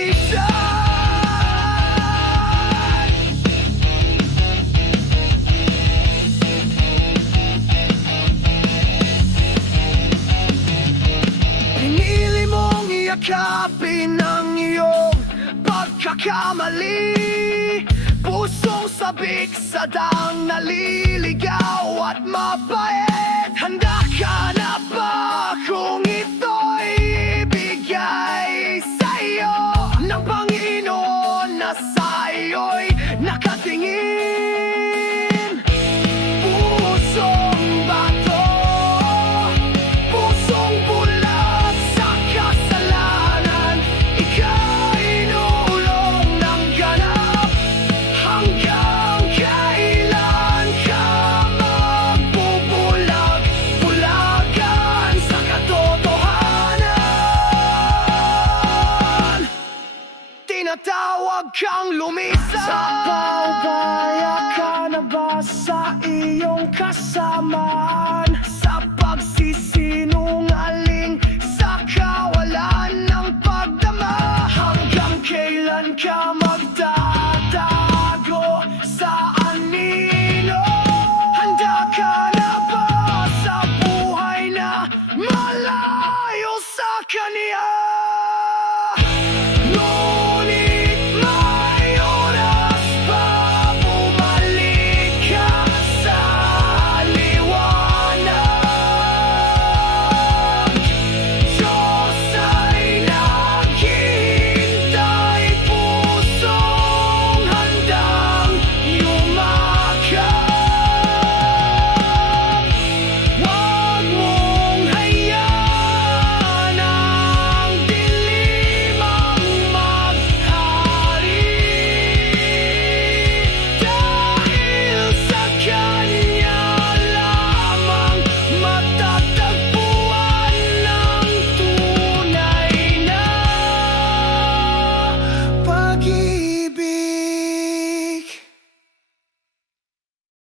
minsan. Pinili mong iyakapin ang iyong pagkakamali, pusong sabik sa dang naliligaw at mabait. Handa ka na ba kung ito'y ibigay sa'yo ng Panginoon na sa'yo'y nakatingin? Pusong bato, pusong bulag sa kasalanan, ika'y inulong ng ganap. Hanggang kailan ka magbubulag-bulagan sa katotohanan? Tinatawag kang lumisan. Sa paubaya ka na ba sa iyong kasamaan? Sa pagsisinungaling, sa kawalan